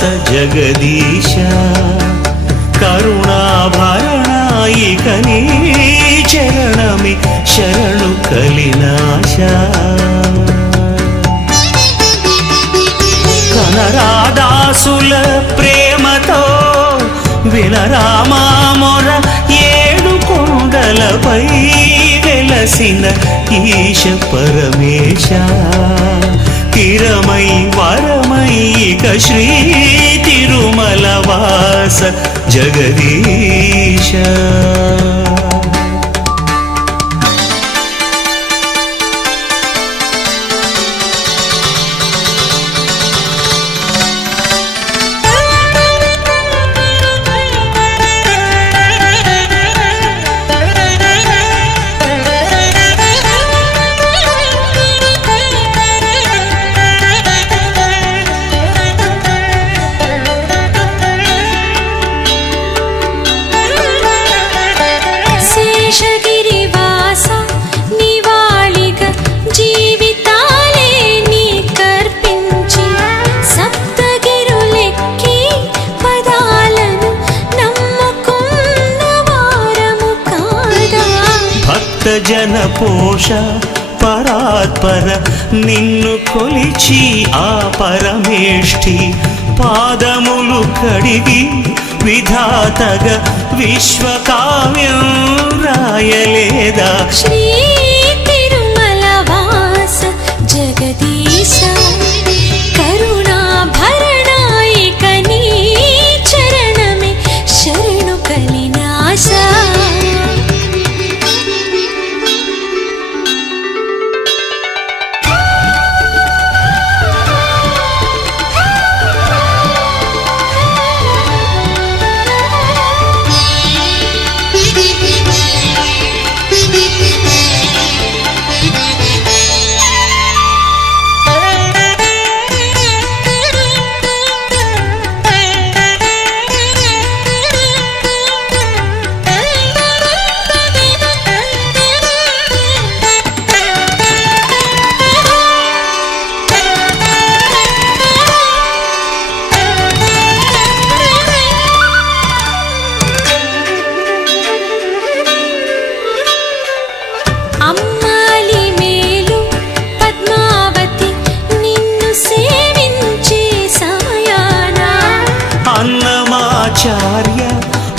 జగదీశ కరుణాభరణాయిక నీ చరణమి శరణు కలినాశ కనరాదాసుల ప్రేమతో వినరామా మొర ఏడు కొండలపై వెలసిన ఈశ పరమేశ తిరమై వరమై ఇక శ్రీ తిరుమల వాస జగదీశ జన పోష పరాత్పర నిన్ను కొలిచి ఆ పరమేష్ఠి పాదములు కడిగి విధాతగా విశ్వకావ్యం రాయలేదా శ్రీ తిరుమల వాస జగదీశ కరుణాభరణాయిక నీ చరణమే శరణు కలినాశ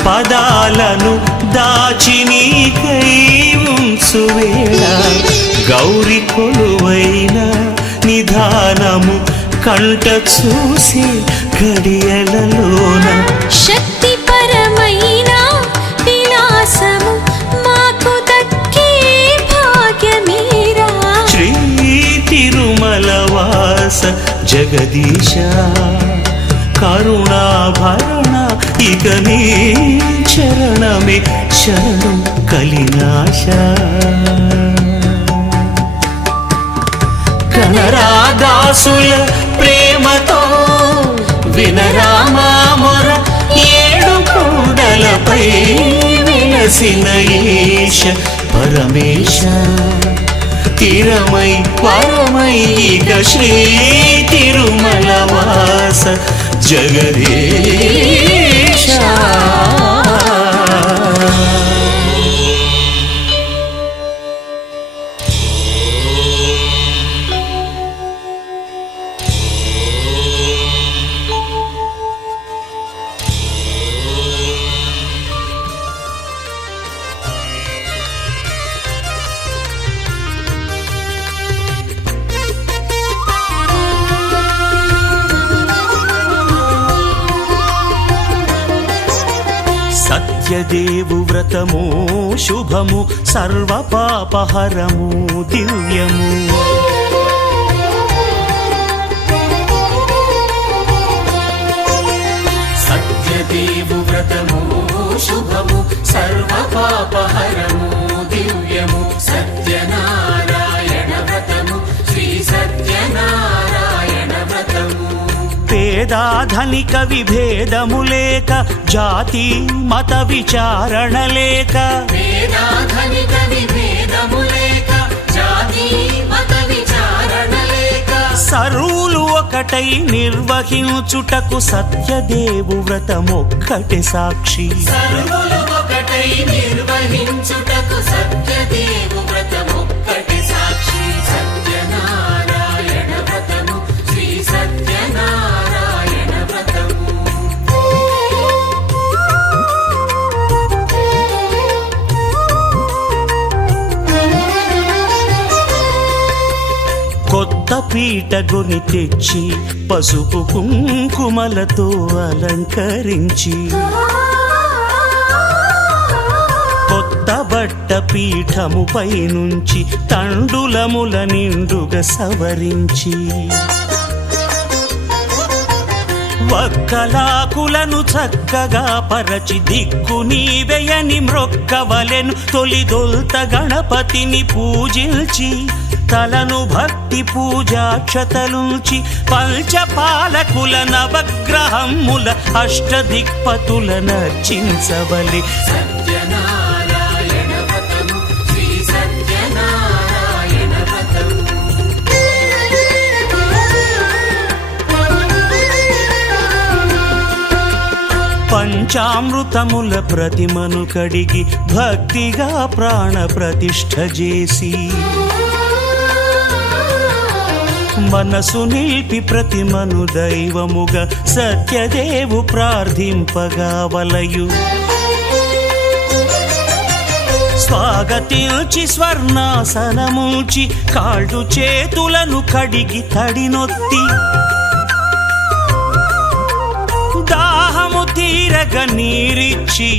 పదాలను దాచి నీకై ఉంచువేళ గౌరి కొలువైన నిధానము కంట చూసి గడియలలోన శక్తి పరమైన విలాసము మాకు దక్కే భాగ్యమీరా శ్రీ తిరుమల వాస జగదీశ కరుణాభరణ ఇక నీ చరణమే శరణు కలినాశ కనరాదాసుల ప్రేమతో వినరామా మొర ఏడు కొండలపై వెలసిన ఈశ పరమేశ తిరమై వరమై ఇక శ్రీ తిరుమల వాస జగదీశ సత్యదేవు వ్రతము శుభము సర్వ పాపహరము దివ్యము సత్యదేవు వ్రతము శుభము సర్వ పాపహరము దివ్యము సత్యనారాయణ వ్రతము శ్రీ సత్యనారాయణ వ్రతము పేదాధనిక విభేదము లేక జాతి మత విచారణ లేక సర్వులు ఒకటై నిర్వహించుటకు సత్యదేవు వ్రతమొక్కటి సాక్షి. సర్వులు ఒకటై నిర్వహించుటకు సత్యదేవు వ్రతమొక్కటి సాక్షి. సత్యనారాయణ వ్రతము శ్రీ సత్యనారాయణ వ్రతము. కొత్త పీటగుని తెచ్చి పసుపు కుంకుమలతో అలంకరించి కొత్త బట్ట పీఠముపై నుంచి తండులముల నిండుగా సవరించి వక్కలాకులను చక్కగా పరచి దిక్కు నీవెయని మ్రొక్కవలెను. తొలిదొల్త గణపతిని పూజించి తలను భక్తి పూజాక్షతలుంచి పంచపాలకుల నవగ్రహముల అష్టదిక్పతుల నర్చించవలి. సత్యనారాయణ వ్రతము శ్రీ సత్యనారాయణ వ్రతము. పంచామృతముల ప్రతిమను కడిగి భక్తిగా ప్రాణ ప్రతిష్ఠ చేసి మనసు నిలిపి ప్రతిమను దైవముగా సత్యదేవు ప్రార్థింపగా వలయు. స్వాగతించి స్వర్ణాసనముంచి కాళ్ళు చేతులను కడిగి తడినొత్తి దాహము తీరగ నీరిచ్చి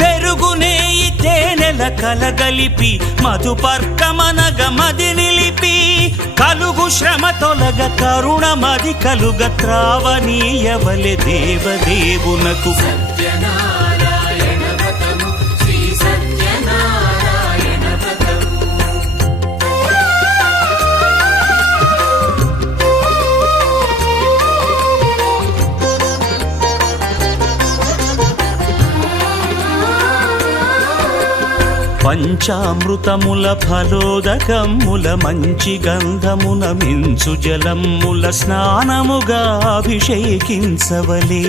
పెరుగు నెయ్యి తేనెల కలగలిపి మధుపర్కమనగ మది నిలిపి కలుగు శ్రమ తొలగ కరుణ మది కలుగ త్రావనీయవలె దేవదేవునకు. సత్యనారాయణ వ్రతము శ్రీ సత్యనారాయణ వ్రతము. పంచామృతముల ఫలోదకముల మంచి గంధమున మించు జలముల స్నానముగా అభిషేకించవలే.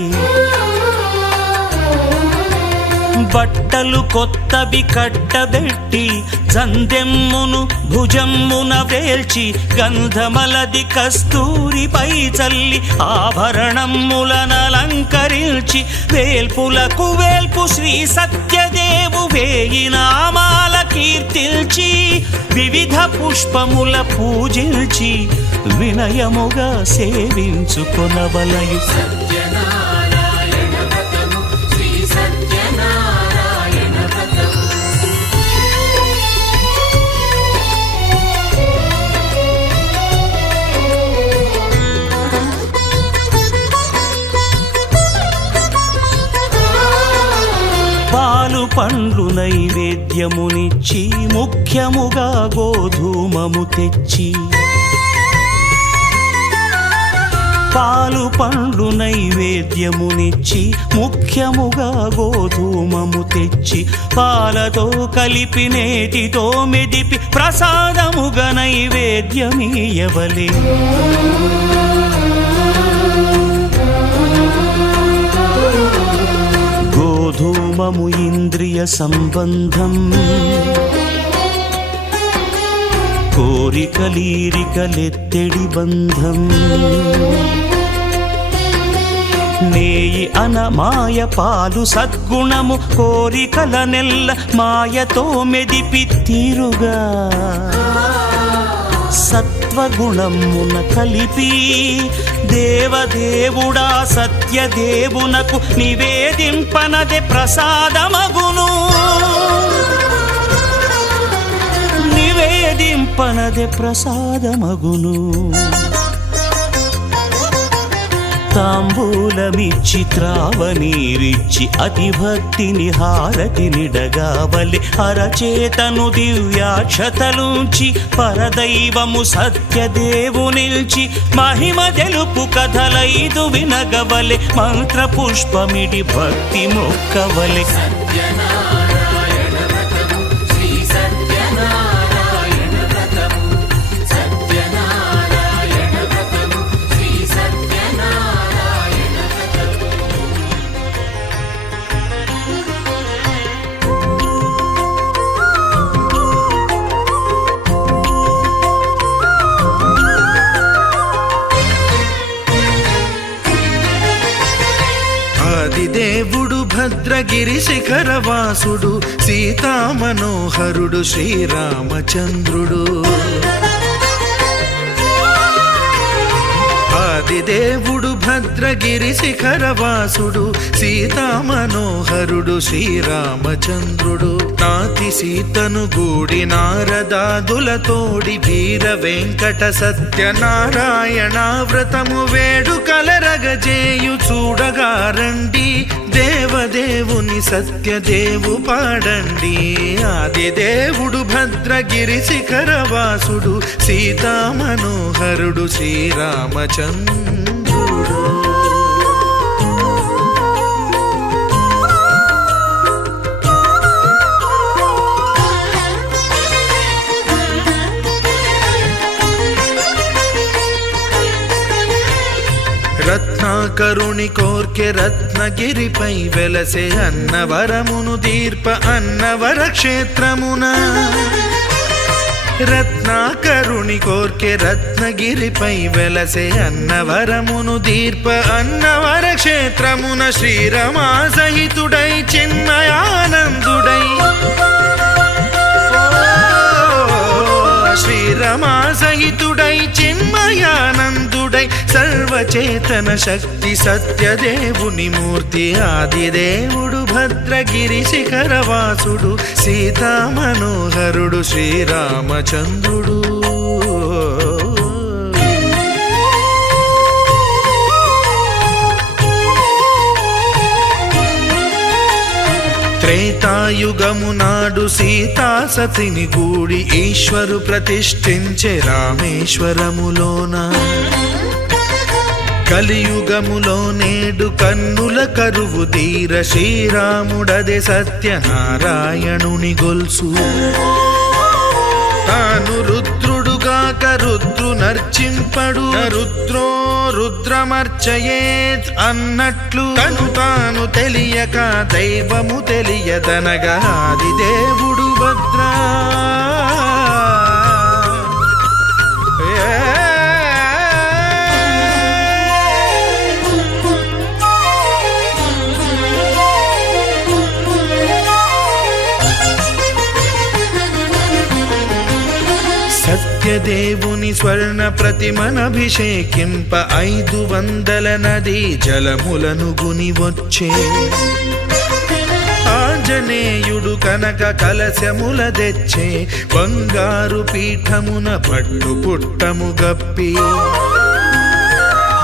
బట్టలు కొత్తవి కట్టబెట్టి జందెమ్మును భుజమ్మున వేల్చి గంధమలది కస్తూరిపై చల్లి ఆభరణములనలంకరించి వేల్పులకు వేల్పు శ్రీ సత్యదేవు వేయి నామాల కీర్తిల్చి వివిధ పుష్పముల పూజించి వినయముగా సేవించుకొనవలయు. సత్యనారాయణ వ్రతము శ్రీ సత్యనారాయణ వ్రతము. పాలు పండ్లు నైవేద్యమునిచ్చి ముఖ్యముగా గోధూమము తెచ్చి పాలు పండ్లు నైవేద్యమునిచ్చి ముఖ్యముగా గోధూమము తెచ్చి పాలతో కలిపి నేతితో మెదిపి ప్రసాదముగా నైవేద్యమీయవలే. గోధూమము ఇంద్రియ సంబంధం కోరికలీరికలెత్తెడి బంధం. నేయి అన మాయ పాలు సద్గుణము కోరికల నెల్ల మాయతో మెదిపి తీరుగా సత్వగుణమున కలిపి దేవదేవుడా సత్యదేవునకు నివేదింపనదే ప్రసాదమగును. నివేదింపనదే ప్రసాదమగును. తాంబూలమిచ్చి త్రావనీరిచ్చి అతి భక్తిని హారతినిడగావలి. అరచేతను దివ్యాక్షతలుంచి పరదైవము సత్యదేవు నిల్చి మహిమ తెలుపు కథలైదు వినగవలె. మంత్ర పుష్పమిడి భక్తి మొక్కవలె. సత్యనారాయణ వ్రతము శ్రీ సత్యనారాయణ వ్రతము. సత్యనారాయణ వ్రతము భద్రగిరి శిఖరవాసుడు సీతామనోహరుడు శ్రీరామచంద్రుడు. ఆదిదేవుడు భద్రగిరి శిఖరవాసుడు సీతామనోహరుడు శ్రీరామచంద్రుడు. నాతి సీతను గూడి నారదాదులతోడి వీర వెంకట సత్యనారాయణ వ్రతము వేడుకలరగజేయు చూడగా రండి, దేవదేవుని సత్యదేవు పాడండి. ఆదిదేవుడు భద్రగిరి శిఖరవాసుడు సీతామనోహరుడు శ్రీరామచంద్రుడు. రత్నాకరుని కోర్కె రత్నగిరిపై వెలసే అన్నవరమును దీర్ప అన్నవర క్షేత్రమున. రత్నాకరుని కోర్కె రత్నగిరిపై వెలసే అన్నవరమును దీర్ప అన్నవర క్షేత్రమున. శ్రీరమా సహితుడై చిన్మయానందుడై, శ్రీరమా సహితుడై చిన్మయానందుడై సర్వచేతన శక్తి సత్యదేవుని మూర్తి. ఆదిదేవుడు భద్రగిరి శిఖరవాసుడు సీతామనోహరుడు శ్రీరామచంద్రుడు. త్రేతాయుగము నాడు సీతాసతిని గూడి ఈశ్వరు ప్రతిష్ఠించే రామేశ్వరములోన. కలియుగములో నేడు కన్నుల కరువు తీర శ్రీరాముడదే సత్యనారాయణుని గొల్సు. తాను రుద్రుడుగాక రుద్రు నర్చింపడు, రుద్రో రుద్రమర్చయేత్ అన్నట్లు తను తాను తెలియక దైవము తెలియదనగా ఆదిదేవుడు భద్రా. సత్యదేవుని స్వర్ణ ప్రతిమనభిషేకింప 500 నదీ జలములను గుని వచ్చే. ఆంజనేయుడు కనక కలశముల తెచ్చే, బంగారు పీఠమున పట్టు పుట్టము గప్పి.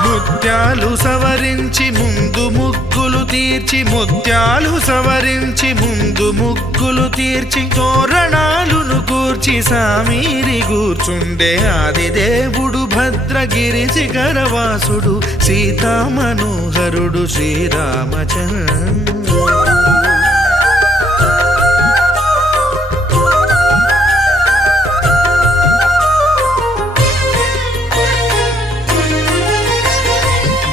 ముత్యాలు సవరించి ముందు ముగ్గులు తీర్చి, ముత్యాలు సవరించి ముందు ముగ్గులు తీర్చి, తోరణాలును కూర్చి సామీరి కూర్చుండే ఆదిదేవుడు భద్రగిరి శిఖరవాసుడు సీతామనోహరుడు శ్రీరామచంద్రుడు.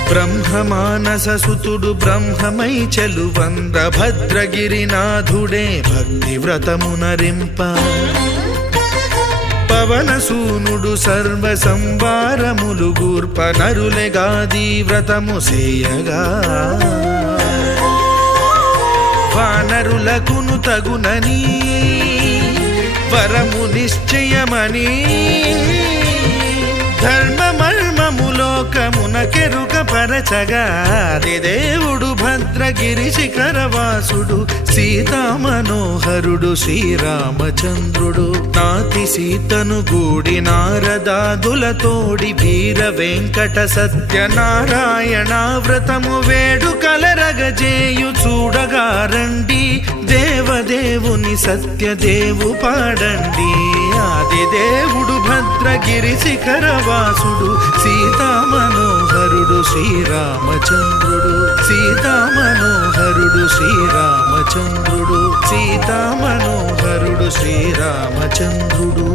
బ్రహ్మమానస సుతుడు బ్రహ్మమై చెలువంద భద్రగిరినాథుడే భక్తి వ్రతమునరింప. పవనసూనుడు సర్వ సంవారములు గూర్ప నరులెగాది వ్రతము సేయగా. వానరులకును తగునని వరము నిశ్చయమని, ధర్మమర్మములోకమునకెరుక పరచగా ఆదిదేవుడు భద్రగిరి శిఖరవాసుడు సీతామనోహరుడు శ్రీరామచంద్రుడు. నాతి సీతను గూడి నారదాదులతోడి వీర వెంకట సత్యనారాయణ వ్రతము వేడుకలరగజేయు చూడగా రండి, దేవదేవుని సత్యదేవు పాడండి. ఆదిదేవుడు భద్రగిరి శిఖరవాసుడు సీతామనోహరుడు శ్రీరామచంద్రుడు. సీతామనోహరుడు శ్రీరామచంద్రుడు. సీతామనోహరుడు శ్రీరామచంద్రుడు.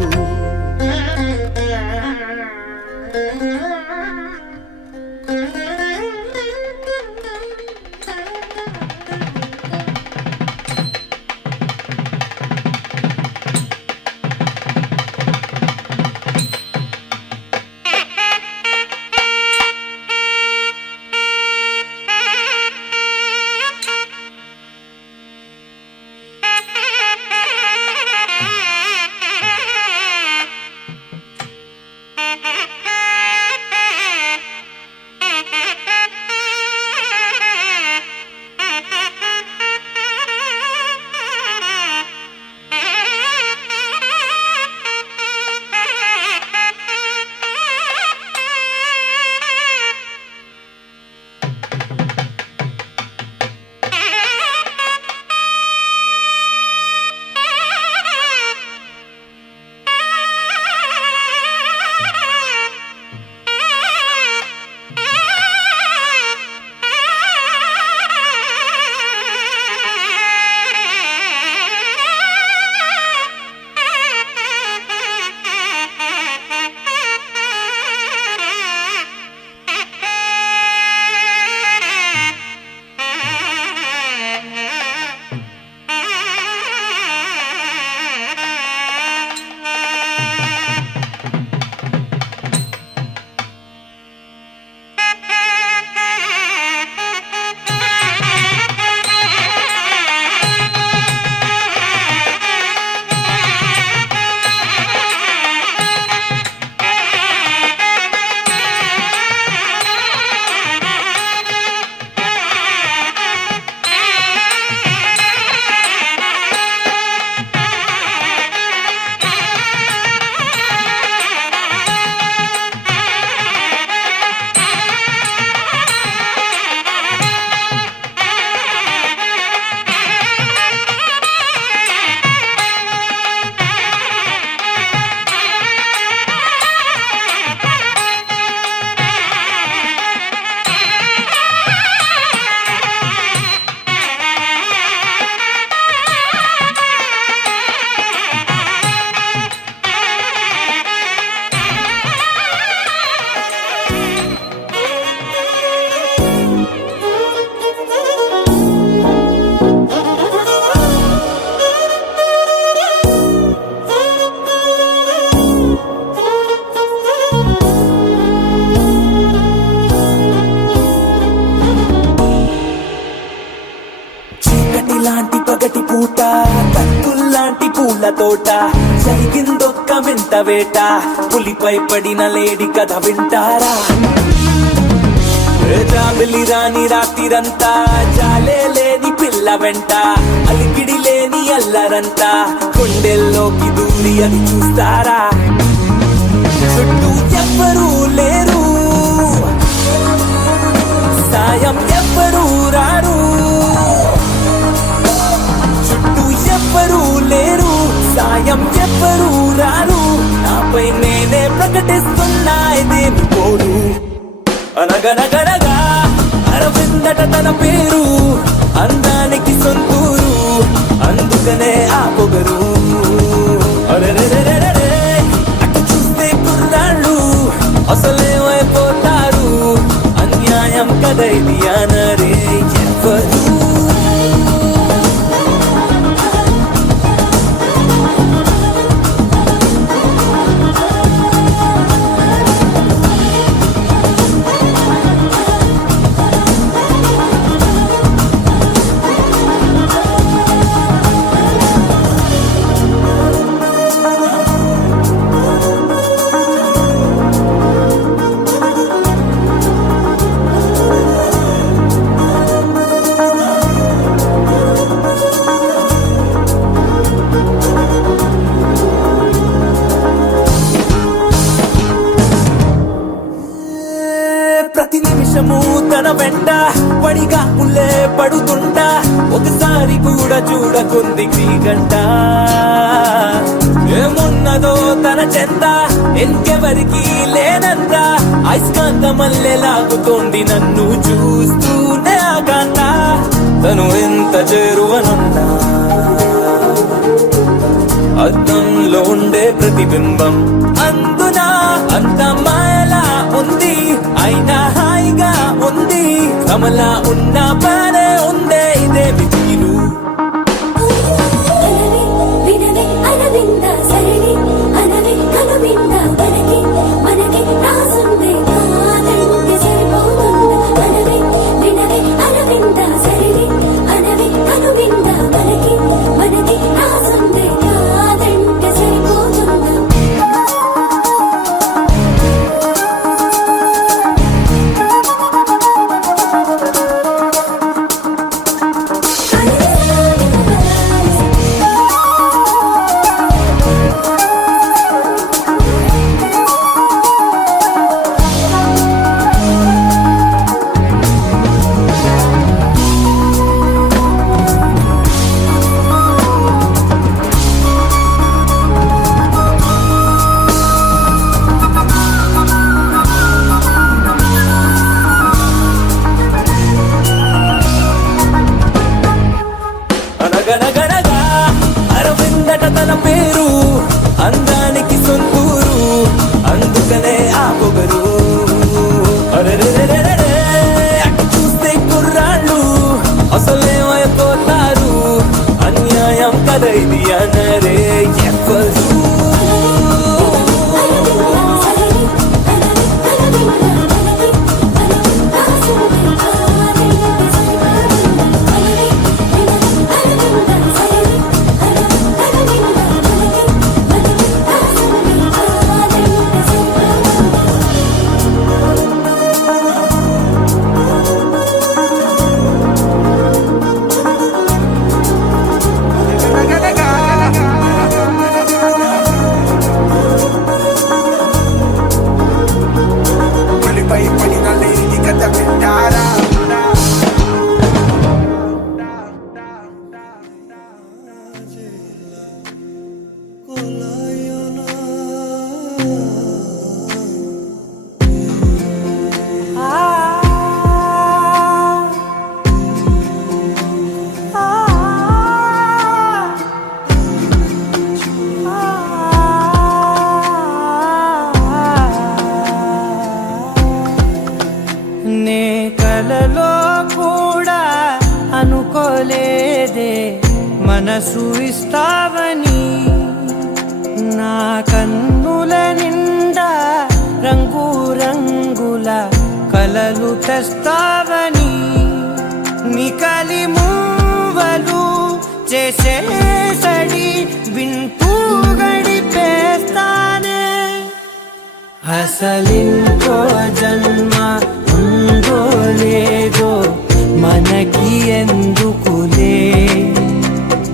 కత్తుల్లాంటి పూల తోట జరిగిందొక్క వింత వేట పులిపై పడిన లేడి కథ వింటారా జాబిలి రాని రాత్రిరంతా జాలే లేని పిల్ల వెంట అలికిడి లేని అల్లరంతా గుండెల్లోకి దూరి అది చూస్తారా చుట్టూ ఎవ్వరూ లేరు సాయం ఎవ్వరూ రారు చుట్టూ ఎవ్వరూ లేరు సాయం ఎవ్వరూ రారు నాపై నేనే ప్రకటిస్తున్నా ఇదేమి పోరు అనగనగనగా అరవిందట తన పేరు అందానికి సొంతూరు అందుకనే ఆ పొగరు అరెరెరెరెరె అటు చూస్తే కుర్రాళ్ళు అసలేమైపోతారు అన్యాయం కదైది అనరే ఎవరు ప్రతి నిమిషము తన వెంట పడిగా పుల్లే పడుతుంటా ఒకసారి కూడా చూడకుంది గంట ఏమున్నదో తన చెంత ఇంకెవరికి లేనంత అయస్కాంత మల్లె లాగుతోంది నన్ను చూస్తూనే ఆగాంత తను ఎంత చేరువనున్నా అద్దంలో ఉండే ప్రతిబింబం అందున అంత మాయలా ఉంది అయినా హాయిగా ఉంది కమలా ఉన్న బానే ఉందే ఇదేమి తీరు వినవే అరవింద సరణి అనవే కనువింద మనకి మనకి రాసుందే కాదంటే సరిపోతుందా అనవే వినవే అరవింద సరణి అనవే కనువింద మనకి మనకి రాసుందే కాదంటే సరిపోతుందా అనగనగనగా అరవిందట తన పేరు అందానికి సొంతూరు అందుకనే ఆ పొగరు అరెరెరెరెరె అటు చూస్తే కుర్రాళ్ళు అసలేమైపోతారు అన్యాయం కదైది అనరే ఎవరు పులిపై పడిన లేడి కథ వింటారా నే కలలో కూడా అనుకోలేదే మనసు ఇస్తావని నా కన్నుల నిండా రంగు రంగుల కలలు తెస్తావని నికలి మూవలు చేసేసడి వింటూ గడిపేస్తానే అసలింకో జన్మ ఉందో లేదో మనకి ఎందుకులే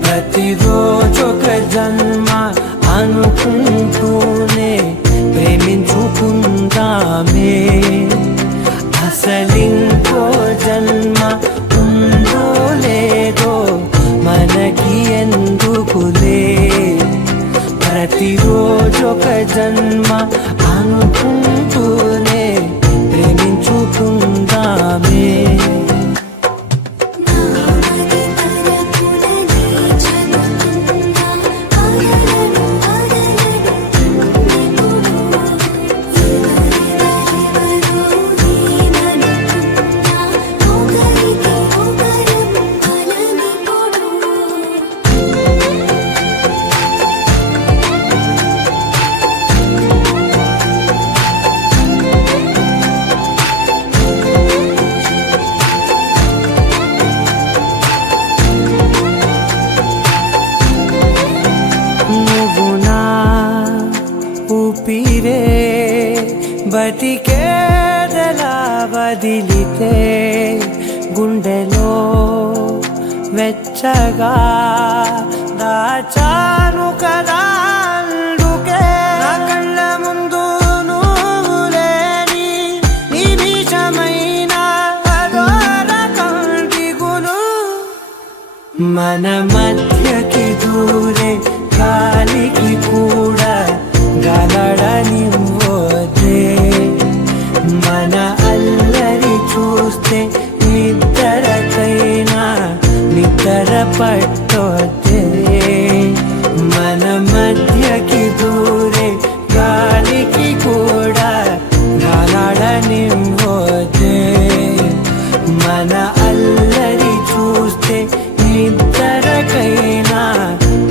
ప్రతిరోజొక జన్మ అనుకుంటూనే ప్రేమించుకుందామే అసలింకో జన్మ ఉందో లేదో మనకి ఎందుకులే ప్రతిరోజొక జన్మ అనుకుంటూనే ప్రేమించుకుందామే నామది తరపులని చదువుతున్నా ఆగలను నిపుడు ఎవరెవరెవరో నేననుకున్నా ఒకరికి ఒకరం మనమిప్పుడు నువ్వు నా ఊపిరే బతికేదలా వదిలితే గుండెలో వెచ్చగా దాచాను కదా అందుకే నా కళ్ళ ముందు నువ్వు లేని నిమిషమైన అదోర కంటిగులు మన మధ్యకి దూరే గాలికి కూడా గలడనివ్వదే మన అల్లరి చూస్తే నిద్రకైనా నిద్ర పట్టొద్దే మన మధ్యకి దూరే గాలికి కూడా గలడనివ్వదే మన అల్లరి చూస్తే నిద్రకైనా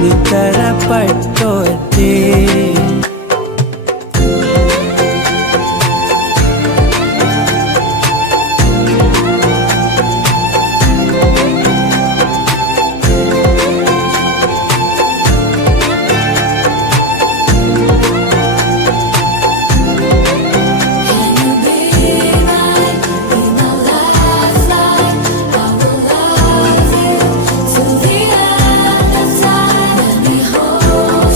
నిద్ర పట్టొద్దే Can you be mine in my lifetime? I will love you till the end of time. Let me hold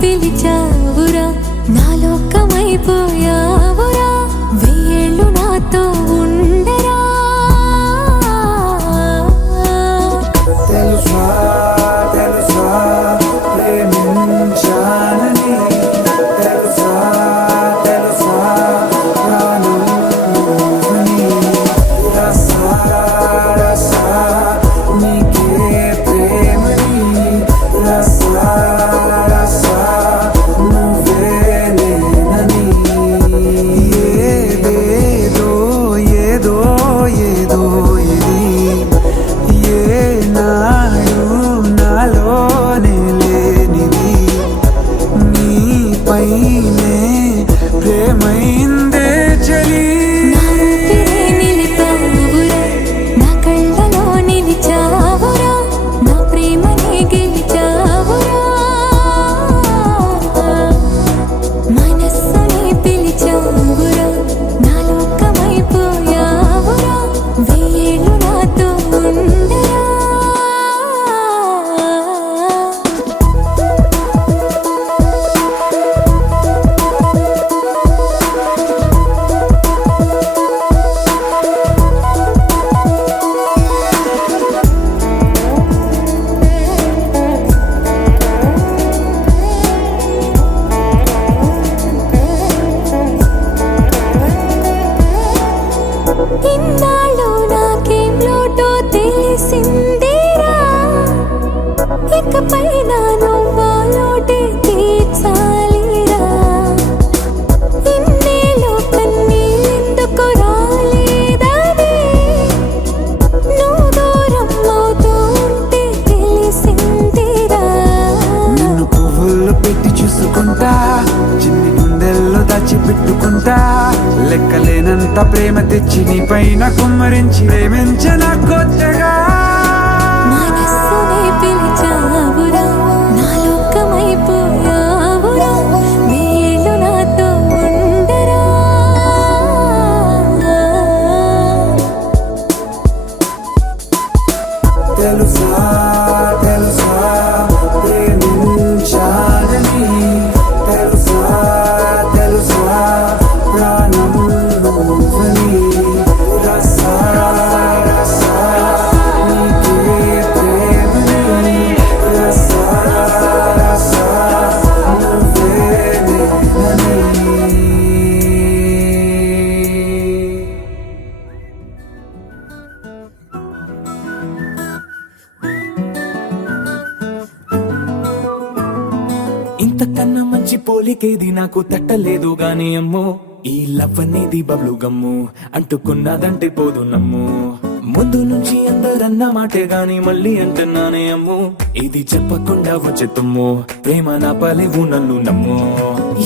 పిలిచావురా నా లోకమైపోయావురా వెయ్యేళ్ళు నాతో ఉండరా తెలుసా తెలుసా ప్రేమించాలని తెలుసా తెలుసా ప్రాణం నువ్వని రసా రసా నీకే ప్రేమని రసా రసా నువ్వే నేనని ఏదేదో ఏదో ఏదో ఇది ఏనాడు నాలోనే లేనిది నీపైనే ప్రేమైందే చలి నా ఊపిరే నిలిపావురా నా కళ్ళలో నిలిచావురా నా ప్రేమనే గెలిచావురా మనస్సునే పిలిచావురా నా లోకమైపోయావురా వెయ్యేళ్ళు నాతో ఉండరా ఇన్నాళ్ళు నాకేం లోటో తెలిసిందేరా ఇకపై నా నువ్వా లోటే తీర్చాలిరా ఇన్నేళ్ళు కన్నీళ్ళెందుకు రాలేదని నువ్వు దూరం అవుతూ ఉంటే తెలిసిందిరా నిన్ను పువ్వుల్లో పెట్టి చూసుకుంటా చిన్ని గుండెల్లో దాచిపెట్టుకుంటా లెక్కలేనంత ప్రేమ తెచ్చి నీ పైన కుమ్మరించి ప్రేమించన కొత్తగా మనస్సునే పిలిచావురా నా లోకమైపోయావురా వేళ్ళు నాతో ఉండరా తెలుసా తెలుసా ప్రేమించాలని తెలుసా తెలుసా ప్రాణం నువ్వని రసా రసా నీకే ప్రేమని రసా రసా నువ్వే నేనని ఇంతకన్నా మంచి పోలికేది నాకు తట్టలేదు గాని అమ్మో ఈ లవ్ అనేది బబ్లు గమ్ము అంటుకున్నదంటే పోదు నమ్ము ముందు నుంచి అందరన్న మాటే గాని మళ్ళీ అంటున్నానే అమ్ము ఇది చెప్పకుండా వచ్చే తుమ్ము ప్రేమ నా పలేవు నన్ను నమ్ము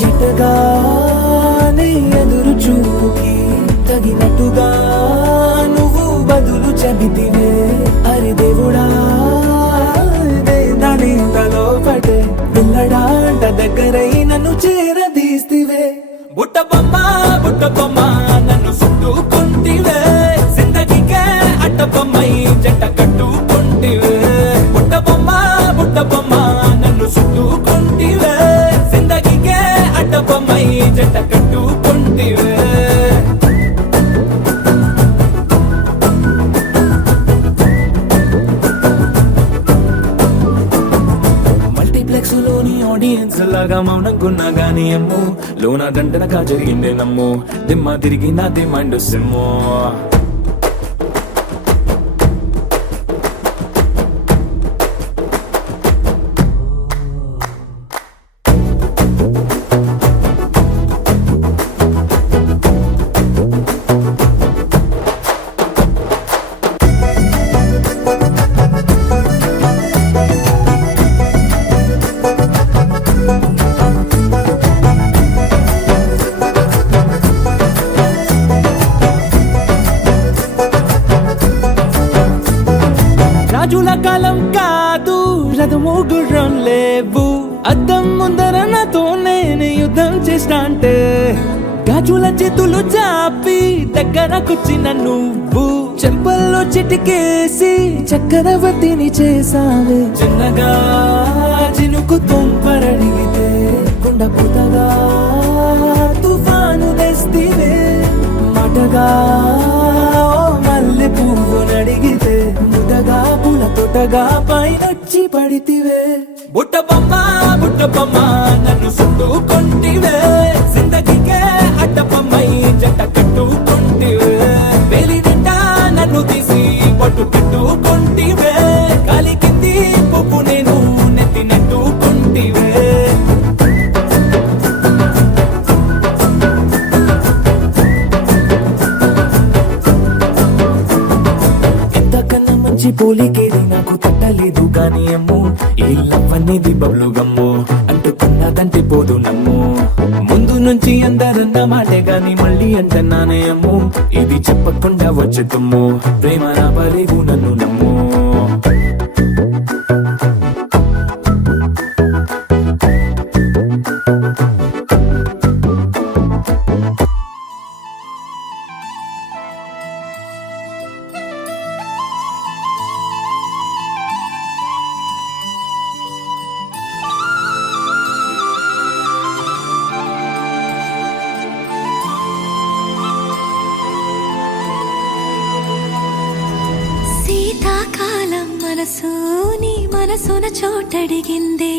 ఎటగానే ఎదురు చూపుకి తగినట్టుగా నువ్వు బదులు చెబితివే అరే దేవుడా దాని తలో పడే పిల్లడాంట దగ్గరై నన్ను చేరదీస్తివే బుట్ట బొమ్మ నన్ను చుట్టుకుంటివే జిందగీకే అట్ట బొమ్మై జంట కట్టుకుంటివే బుట్ట బొమ్మ నన్ను చుట్టుకుంటివే జిందగీకే అట్ట బొమ్మై జంట కట్టుకుంటివే మల్టీప్లెక్స్ లోని ఆడియన్స్ లాగా మౌనంకున్నా గానీ అమ్ము లోన దండనగా జరిగిందే నమ్ము దిమ్మ తిరిగి నాది మైండ్ సిమ్ము రాజుల కాలం కాదు రథము గుర్రం లేవు అద్దం ముందర నాతో నేను యుద్ధం చేస్తా అంటే గాజుల చేతులు చాపి దగ్గరకొచ్చిన నువ్వు చెంపల్లో చిటికేసి చక్రవర్తిని చేసావే చిన్నగా చినుకు తుంపరడిగితే కొండ పుతగా తుఫాను తెస్తివే మటగా మల్లె పువ్వు నడిగితే ముదగా పుల తొటగా పైనొచ్చి పడితివే బుట్ట బొమ్మ నన్ను చుట్టుకొంటివే జిందగీకే అడ్డపమ్మై జంట కట్టుకొంటివే వేలి నిండా నన్ను తీసి పట్టు పెట్టుకొంటివే కాలి కింది పువ్వు నేను నెత్తి నెట్టుకొంటివే ఎంతకన్నా మంచి పోలికేది నాకు తట్టలేదు కానీ అమ్ము ఈ లవ్ అనేది బబ్లు గమ్ము అంటుకున్నదంటే పోదు నమ్ము ముందు నుంచి అందరన్న మాటే గాని మళ్ళీ అంటున్నానే అమ్ము ఇది చెప్పకుండా వచ్చే తుమ్ము ప్రేమ నా పలేవు నన్ను నమ్ము శీతాకాలం మనసు నీ మనసున చోటడిగిందే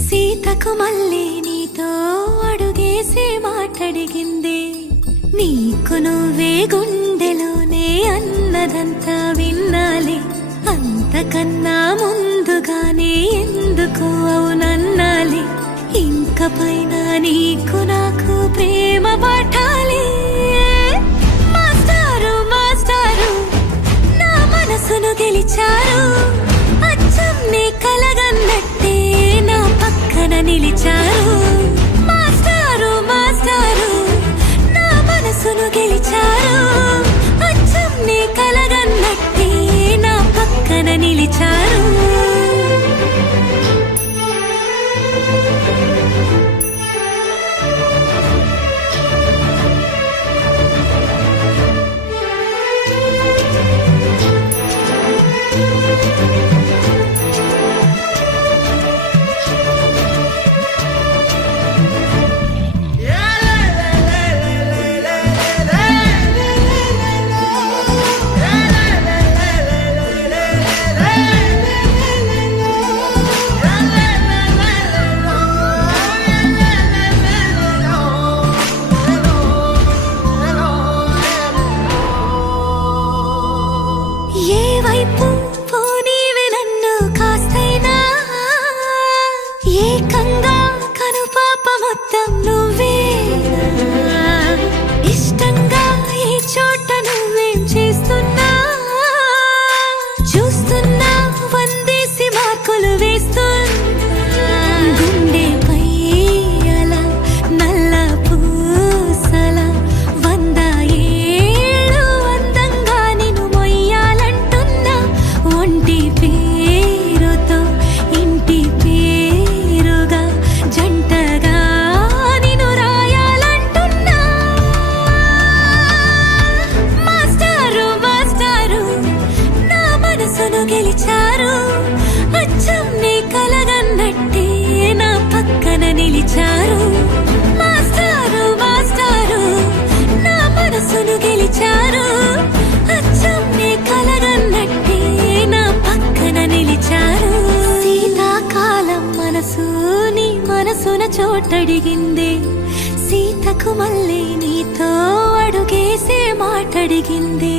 సీతకు మళ్ళీ నీతో అడుగేసి మాటడిగిందే నీకు నువ్వే గుండెలోనే అన్నదంతా విన్నాలి అంతకన్నా ముందుగానే ఎందుకు అవునన్నాలి ఇంక పైన నీకు నాకు ప్రేమ పట్టాలి మాస్టారు మాస్టారు నా మనసును గెలిచారు అచ్చం నీ కలగన్నట్టే నా పక్కన నిలిచారు మాస్టారు మాస్టారు నా మనసును గెలిచారు అచ్చం నీ కలగన్నట్టే నా పక్కన నిలిచారు ఏ వైపు పోనీవి నన్ను కాస్తైనా ఏకంగా కనుపాప మొత్తం నువ్వే ఇష్టంగా ఏ చోట నువ్వేం చేస్తున్నా చూస్తున్నా వందేసి మార్కులు వేస్తున్నా గుండెపై అలా నల్ల పూసల 100 ఏళ్ళు అందంగా నిన్ను మొయ్యాలంటున్నా ఒంటి పేరుతో ఇంటి పేరుగా జంటగా నిన్ను రాయాలంటున్నా మాస్టారు మాస్టారు నా మనసును గెలిచారు అచ్చం నీ కలగన్నట్టే నా పక్కన నిలిచారు మాస్టారు మాస్టారు నా మనసును గెలిచారు అచ్చం నీ కలగన్నట్టే నా పక్కన నిలిచారు శీతాకాలం మనసు నీ మనసున చోటడిగిందే సీతకు మళ్ళీ నీతో అడుగేసే మాటడిగిందే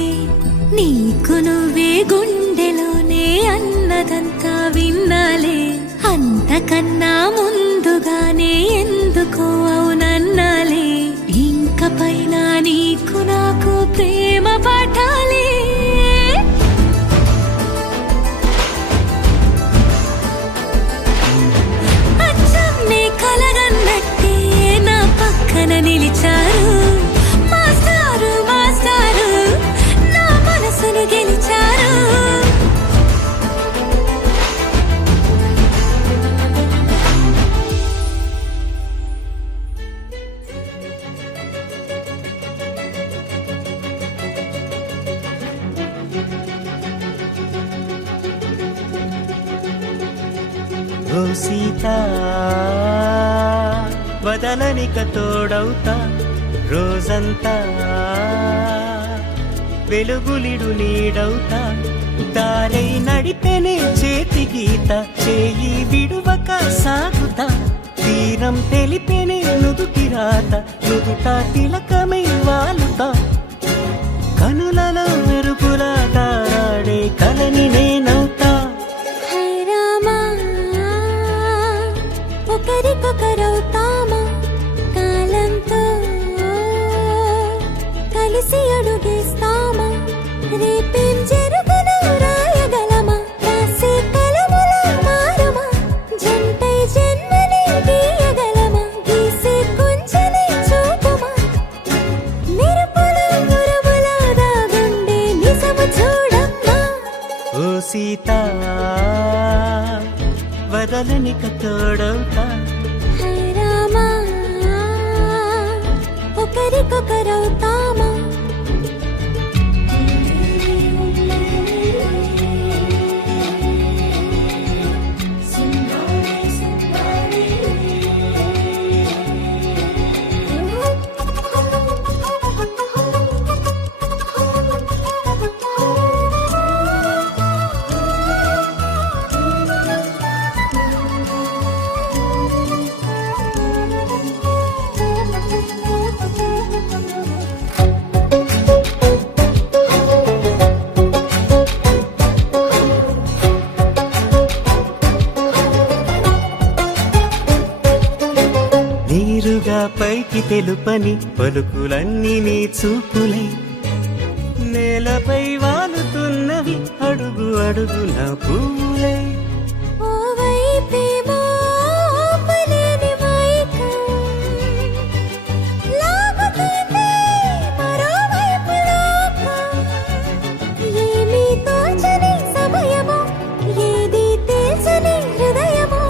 నీకు నువ్వే గుండెలోనే అన్నదంతా విన్నాలే అంతకన్నా ముందుగానే ఎందుకు అవునన్నాలే ఇంక పైన నీకు నాకు ప్రేమ పట్టాలి అచ్చం నీ కలగన్నట్టే నా పక్కన నిలిచారు మాస్టారు మాస్టారు నా మనసును గెలిచారు ఓ సీత వదలనిక తోడవుతా రోజంతా వెలుగులిడు నీడవుతా దారై నడిపెనే చేతి గీత చేయి విడువక సాగుతా తీరం తెలిపెనే నుదుటి రాత నుదుట తిలకమై వాలుతా కనులలో మెరుపుల తారాడే కలని నేనవుతా హై రామా ఒకరికొకరవుతామా కాలంతో కలిసి అడుగేస్తామా రేపేం జరుగునో రాయగలమా రాసే కలముల మారమా జంటై జన్మని గీయగలమా గీసే కొంచెనే చూపుమా మెరుపుల మురముల దాగుండే నిజము చూడమ్మా ఓ సీత వదలనిక తోడవుతా హై రామా ఒకరికొకరవుతామా నీరుగా పైకి తెలుపని పలుకులన్నీ నీ చూపులై నేలపై వాలుతున్నవి అడుగు అడుగున పువ్వులై ఓ వైపేమో ఆపలేని మైకం లాగుతుంది మరోవైపు లోకం ఏమీ తోచని సమయమో ఏది తేల్చని హృదయమో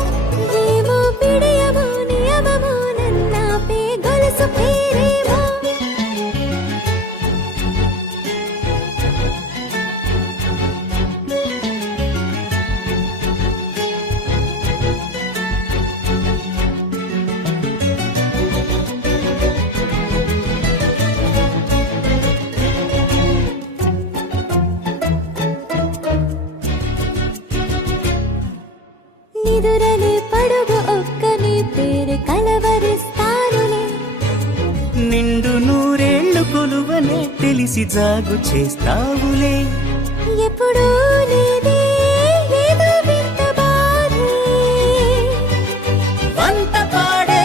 ఏమో పిడియమో నియమమో నన్నాపే గొలుసు పేరేమో నిదురలే పడుగు ఒక్కని పేరు కలవరిస్తానులే నిండు నూరేళ్లు కొలువనే తెలిసి జాగు చేస్తావులే ఎప్పుడూ లేదే ఏదో వింత బాధే వంత పాడే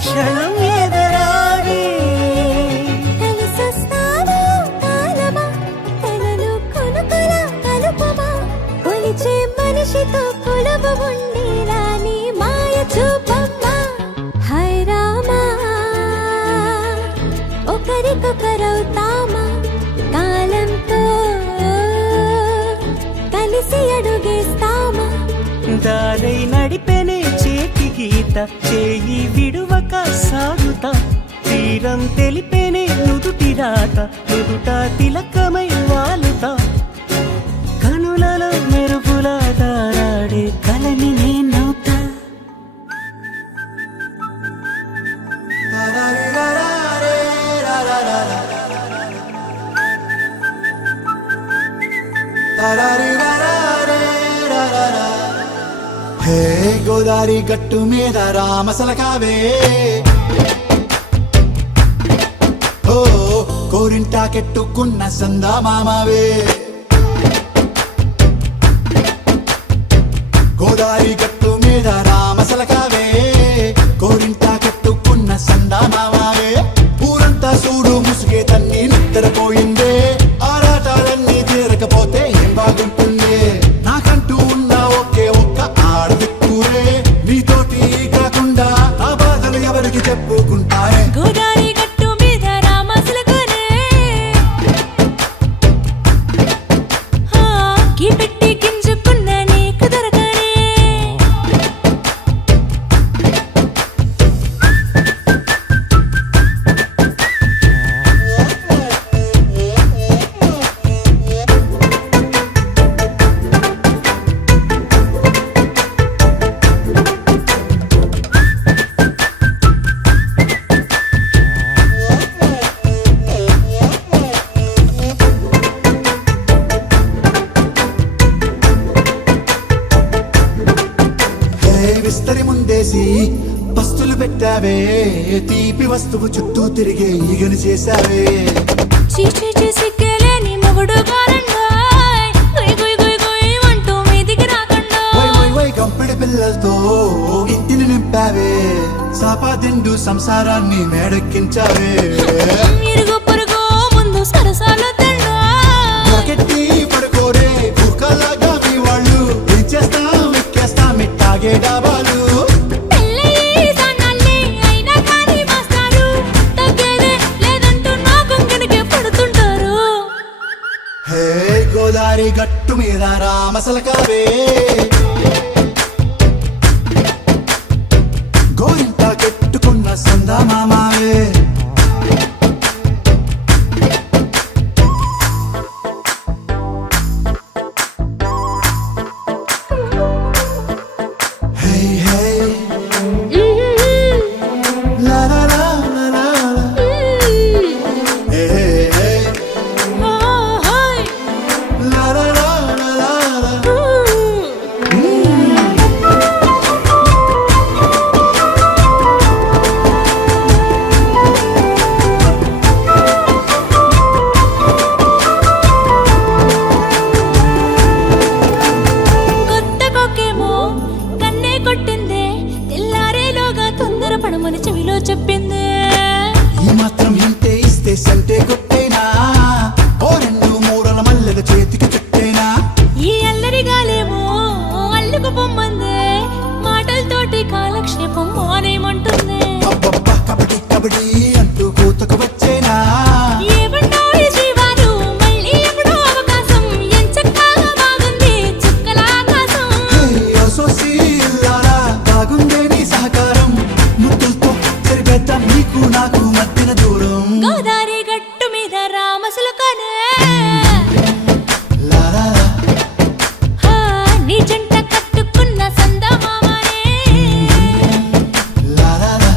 క్షణం ఎదరాడే కలిసొస్తాను కాలమా తనను కొనుకల కలుపమా కొలిచే మనిషితో కొలువు ఉండేలా నీ మాయ చూపమ్మా హై రామా ఒకరికొకరవుతామా కాలంతో కలిసి అడుగేస్తామా దారై నడిపెనే చేతి గీత చేయి విడువక సాగుతా తీరం తెలిపెనే నుదుటి రాత నుదుట తిలకమై వాలుతా కనులలో మెరుపుల తారాడే కలని నేనవుతా హే గోదారి గట్టు మీద రామసలకావే ఓ కోరింటాకెట్టుకున్న సందా మామావే గోదారి గట్టు మీద రామసలకావే కోరింటాకెట్టుకున్న సందా మామావే ఊరంతా చూడు ముసుగే తన్ని నిద్రపోయిందే ఆరాటాలన్నీ తీరకపోతే ఏం బాగుంటుంది నాకంటూ ఉన్న ఒకే ఒక్క ఆడదిక్కురే నీతోటి కాకుండా ఆ బాధలు ఎవరికి చెప్పుకుంటారే గోదారి గట్టు మీద రామసులకునే విస్తరి ముందేసి పస్తులు పెట్టావే తీపి వస్తువు చుట్టూ తిరిగే ఈగను చేశావే చీచీ సిగ్గలేని మొగుడు గారండాయ్ గుయ్ గుయ్ గుయ్ గుయ్ అంటూ మీదికి రాకండా వై కంపెడి పిల్లలతో ఇంటిని నింపావే సాపాదిండు సంసారాన్ని మేడెక్కించావే ఇరుగు పొరుగు ముందు సరసాలు తండా రాకెట్టి పడుకోరే కుక్కలాగా మీ వాళ్ళు ఇచ్చేస్తాం ఎక్కేస్తాం ఇట్టాగే డాబాలు పెళ్ళయి సన్నాళ్ళే అయినా కానీ మాస్తారు తగ్గేదే లేదంటూ నా కొంగనికే పడుతుంటారు హే గోదారి గట్టు మీద రామసలకావే గోరింట కెట్టుకున్న సందా మామావే హే హే లా లా లా లా లా లా. హే హే ఓహోయ్ లా లా లా లా లా లా. కొత్త కొక్కేమో కన్నే కొట్టిందే తెల్లారేలోగా తొందర పడమని చెవిలో చెప్పిందే ఈ మాత్రం హింటే ఇస్తే సంటే కొట్టేనా ఓ రెండు మూరల మల్లెల చేతికి చుట్టేనా ఈ అల్లరి గాలేమో అల్లుకు పొమ్మందే మాటలతోటి కాలక్షేపం మానేమంటుంది అబ్బబ్బా కబడ్డీ కబడ్డీ అంటూ కూతకు వచ్చేనా ఏమంటారు శ్రీవారు మళ్ళీ ఎప్పుడో అవకాశం ఎంచక్కా బాగుంది చుక్కల ఆకాశం హే అసోసి ఇల్లారా బాగుందే నీ సహకారం ముద్దులతో సరిపెద్దాం నీకు నాకు మధ్యన దూరం గోదారి గట్టు మీద రామసులకనే లా లా లా. హా, నీ జంట కట్టుకున్న సందమామనే లా లా లా.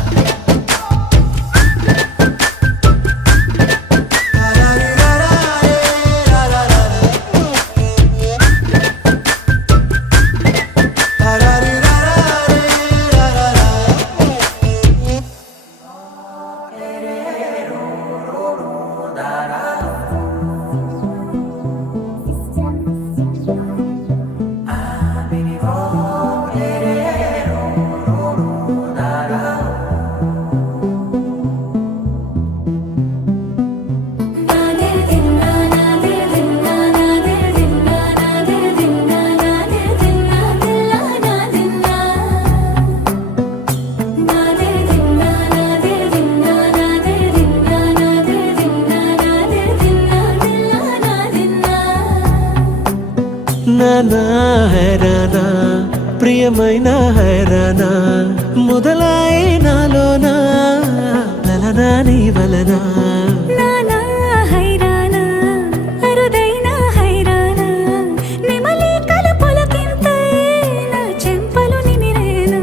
లా లా రీ లా లా రే లా లా లా లా. లా లా రీ లా లా రే లా లా లా. నాదే దిన్నా నాదే దిన్నా నాదే దిన్నా నాదే దిన్నా నాదే దిన్నా దిల్లా నాదిన్నా నాదే దిన్నా నాదే దిన్నా నాదే దిన్నా నాదే దిన్నా నాదే దిన్నా దిల్లా నాదిన్నా నానా హైరానా ప్రియమైన హైరానా మొదలాయే నాలోనా లలనా నీ వలనా నానా హైరానా అరుదైన హైరానా నెమలి కలుపులకింతై నా చెంపలు నిమిరేనా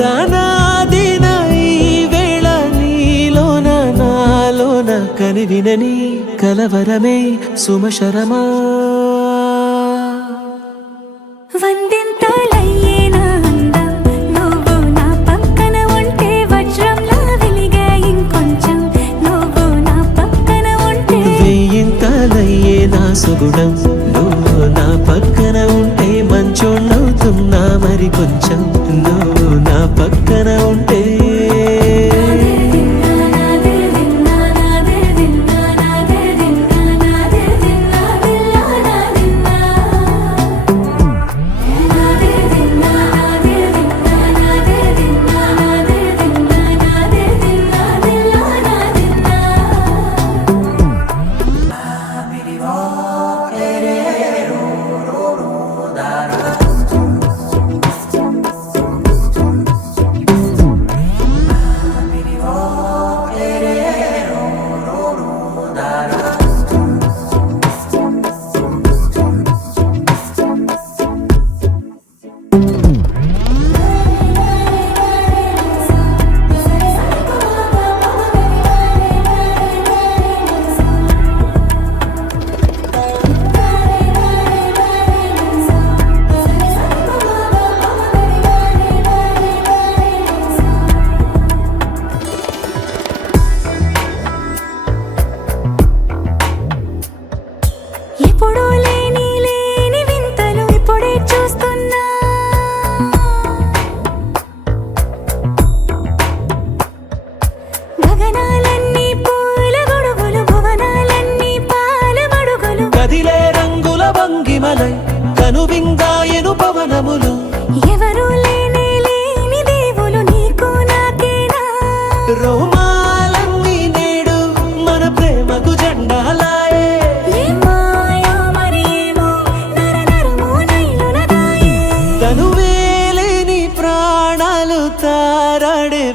దానాదిన ఈ వేళ నీలోన నాలోన కనివినని కలవరమే సుమశరమా వందింతలయ్యే నా అందం నువ్వు నా పక్కన ఉంటే వజ్రంలా వెలిగే ఇంకొంచెం నువ్వు నా పక్కన ఉంటే వేయింతలయ్యే నా సుగుణం నువ్వు నా పక్కన ఉంటే మంచోణ్ణవుతున్నా మరి కొంచెం నువ్వు నా పక్కన ఉంటే నాదే దిన్నా నాదే దిన్నా నాదే దిన్నా నాదే దిన్నా దిల్లా నాదిన్నా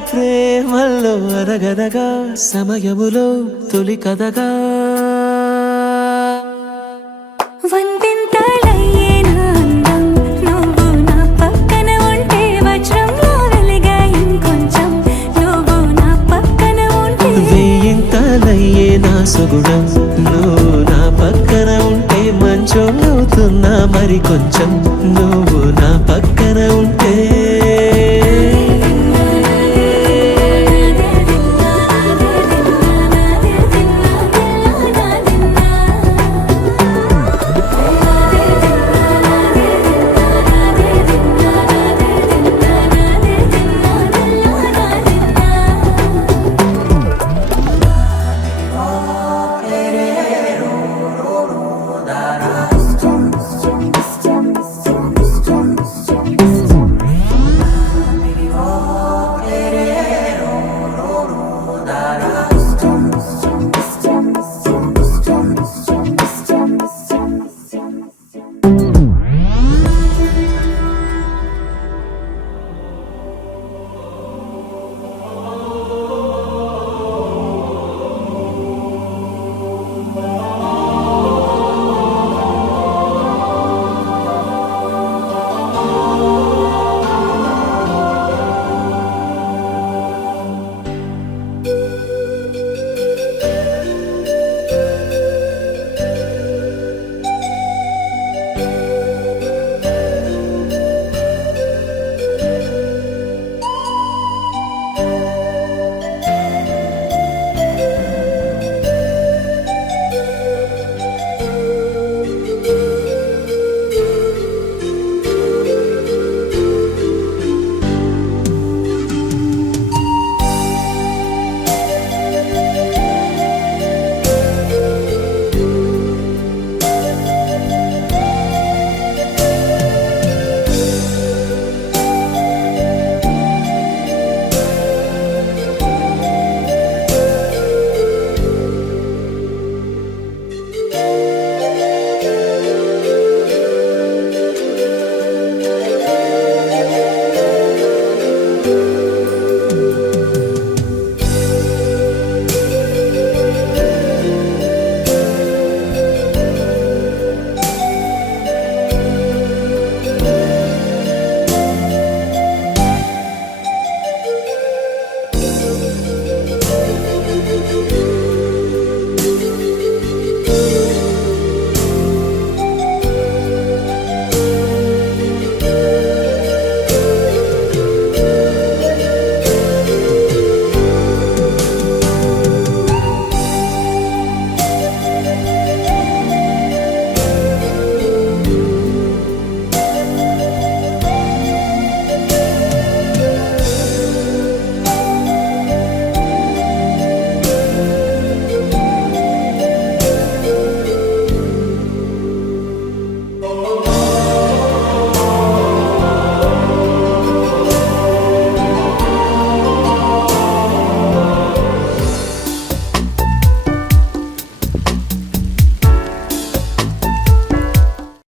ప్రేమల్లో అరగదగా సమయములో తొలి కథగా వందింతలయ్యే నా అందం నువ్వు నా పక్కన ఉంటే వజ్రంలా వెలిగా ఇంకొంచెం నువ్వు నా పక్కన ఉంటే వేయింతలయ్యే నా సుగుణం నువ్వు నా పక్కన ఉంటే మంచోళ్ళవుతున్నా మరి కొంచెం నువ్వు నా పక్కన ఉంటే